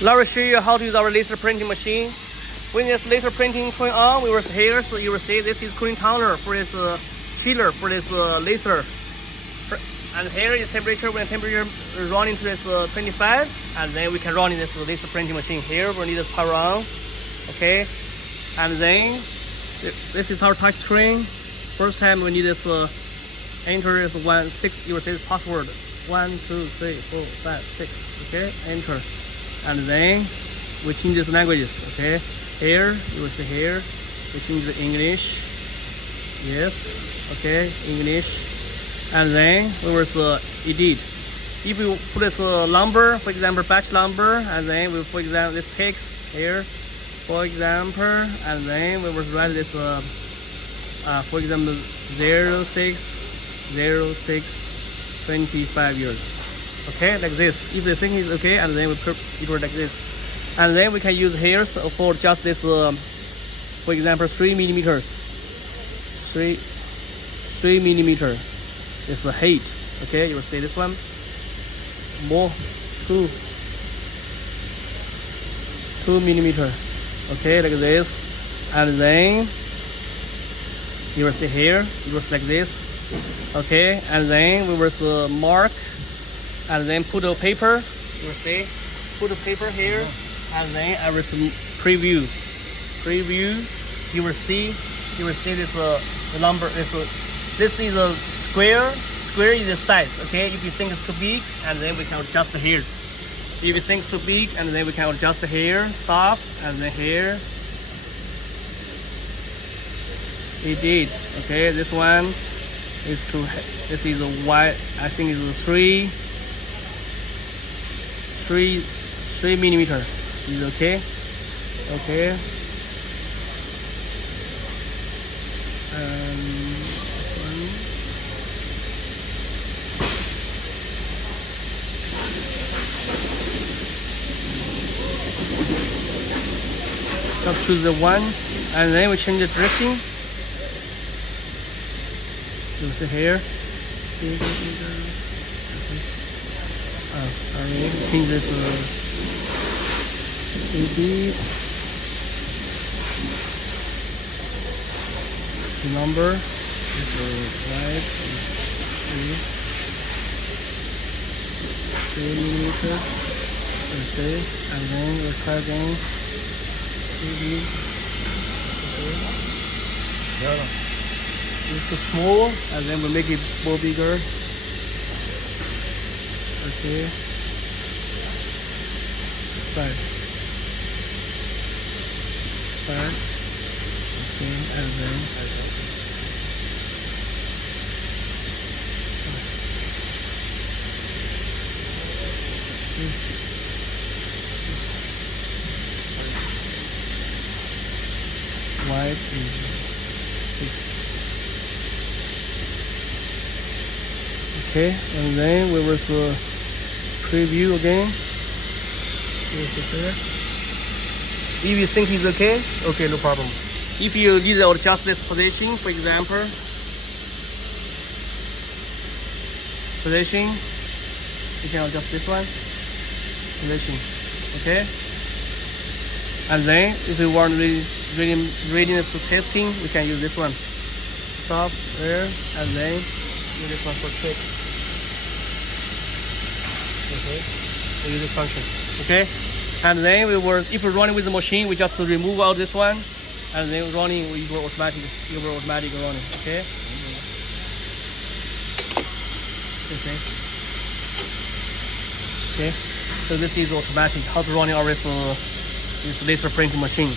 Now I will show you how to use our laser printing machine. When this laser printing going on, we will here, so you will see this is cooling counter for this chiller for this laser. And here is temperature. When temperature is running to this 25, and then we can run in this laser printing machine. Here we need to power on, okay. And then this is our touch screen. First time we need this enter is 16. You will see this password 1 2 3 4 5 6. Okay, enter. And then we change these languages. Okay, here you will see here we change the English. Yes, okay, English. And then we will edit. If you put this number, for example, batch number, and then we, for example, this text here, for example, and then we will write this, for example, 06 years. Okay, like this. If the thing is okay, and then we put it like this, and then we can use here for just this, for example, 3 millimeters. 3 millimeter is the height. Okay, you will see this one. More 2 millimeter. Okay, like this, and then you will see here it was like this. Okay, and then we will mark, and then put a paper. You will see, put a paper here, and then I will preview. You will see this the number. This is a square. Square is the size. Okay, if you think it's too big, and then we can adjust here. If you think it's too big, and then we can adjust here. Stop, and then here. It did. Okay, this one is too. This is a wide. I think it's a 3 millimeter. Is okay. Okay. Just choose the one, and then we change the dressing. You see here. Sorry, change this the number is right, 3 millimeter. You see, and then we try again. Okay. It's too small, and then we make it more bigger. Okay. 5. Okay, and then white is 6. Okay, and then we will preview again. If you think it's okay, no problem. If you need to adjust this position, for example, you can adjust this one, position, okay? And then if you want readiness to testing, we can use this one. Stop there, and then use this one for check. Okay, so use this function. Okay, and then if you're running with the machine, we just remove out this one, and then running you will automatic running. Okay. Okay. So this is automatic. How to run our this laser printing machine.